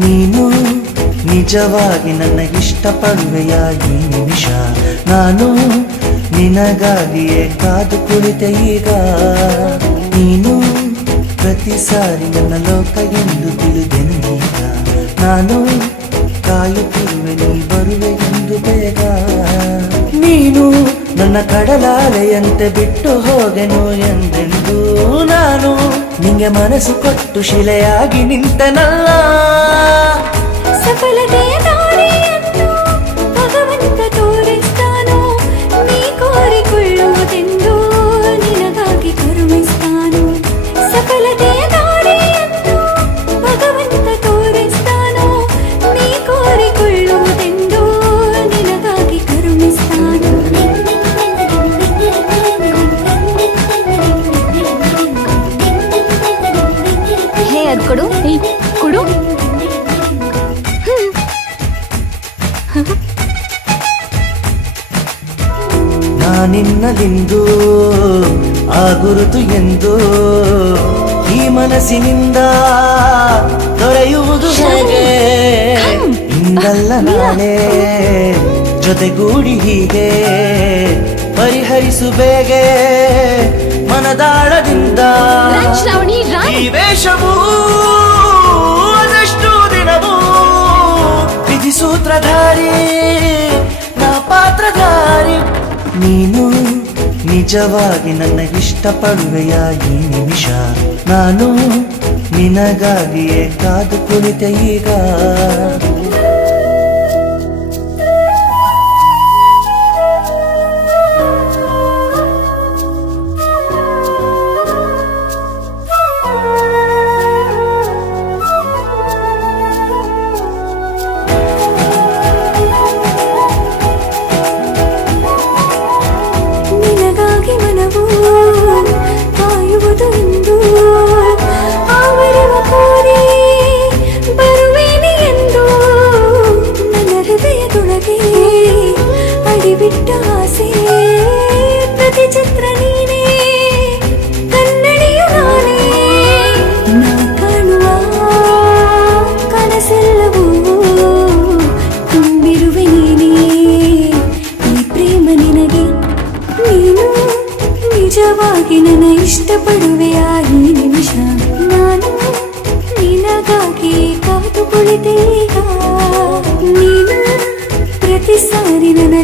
ನೀನು ನಿಜವಾಗಿ ನನ್ನ ಇಷ್ಟಪಡುವೆಯ ಈ ನಿಮಿಷ ನಾನು ನಿನಗಾಗಿಯೇ ಕಾದು ಕುಳಿತೆ ಈಗ ನೀನು ಪ್ರತಿ ಸಾರಿ ನನ್ನ ಲೋಕ ಎಂದು ತಿಳಿದೆನೀಗ ನಾನು ಕಾಯುತ್ತಿರುವೆ ನೀ ಬರುವೆ ಎಂದು ಬೇಗ ನೀನು ನನ್ನ ಕಡಲಾಲೆಯಂತೆ ಬಿಟ್ಟು ಹೋಗೆನು ಎಂದೆಂದು ನಾನು ನಿಂಗೆ ಮನಸ್ಸು ಕೊಟ್ಟು ಶಿಲೆಯಾಗಿ ನಿಂತನಲ್ಲ ಸಫಲತೆಯ ದಾರಿಯನ್ನು ಭಗವಂತ ತೋರಿಸ್ತಾನೋ ನೀ ಕೋರಿಕೊಳ್ಳುವುದೆಂದು ನಿನಗಾಗಿ ಕರುಣಿಸ್ತಾನೋ ಸಫಲತೆಯ ದಾರಿಯನ್ನು ಭಗವಂತ ತೋರಿಸ್ತಾನೋ ನೀ ಕೋರಿಕೊಳ್ಳುವುದೆಂದು ನಿನಗಾಗಿ ಕರುಣಿಸ್ತಾನೋ ಹೇ ಅದ್ ಕೊಡು ಕೊಡು ನಾನಿನ್ನಲಿಂದು ಆ ಗುರುತು ಎಂದು ಈ ಮನಸ್ಸಿನಿಂದ ದೊರೆಯುವುದು ಹೇಗೆ ಇಂದಲ್ಲ ನಾಳೆ ಜೊತೆಗೂಡಿ ಹೀಗೆ ಪರಿಹರಿಸು ಬೇಗೆ ಮನದಾಳದಿಂದ ಈ ವೇಷವೂ ಅದಷ್ಟು ದಿನವೂ ವಿಧಿ ಸೂತ್ರಧಾರಿ ನಾ ಪಾತ್ರಧಾರಿ ನೀನು ನಿಜವಾಗಿ ನನ್ನ ಇಷ್ಟಪಡುವೆಯ ಈ ನಿಮಿಷ ನಾನು ನಿನಗಾಗಿಯೇ ಕಾದು ಕುಳಿತೆ ಈಗ ಕಾಯುವುದು ಎಂದು ಆವರವ ಕೋರಿ ಬರುವೇನೆ ಎಂದು ನನ್ನ ಹೃದಯದೊಳಗೆ ಅಡಿಬಿಟ್ಟ ಆಸೆ ಪ್ರತಿ ಚಿತ್ರ ನೀನೇ ಕನ್ನಡಿಯು ನಾನೇ ನಾ ಕಾಣುವ ಕನಸೆಲ್ಲವೂ ತುಂಬಿರುವೆ ನೀನೇ ಈ ಪ್ರೇಮ ನಿನಗೆ ನೀನು ನಿಜವಾಗಿ ನನ್ನ ಇಷ್ಟಪಡುವೆಯ ಈ ನಿಮಿಷ ನಾನು ನಿನಗಾಗಿ ಕಾದು ಕುಳಿತೆ ಈಗ ನೀನು ಪ್ರತಿ ಸಾರಿ ನನ್ನ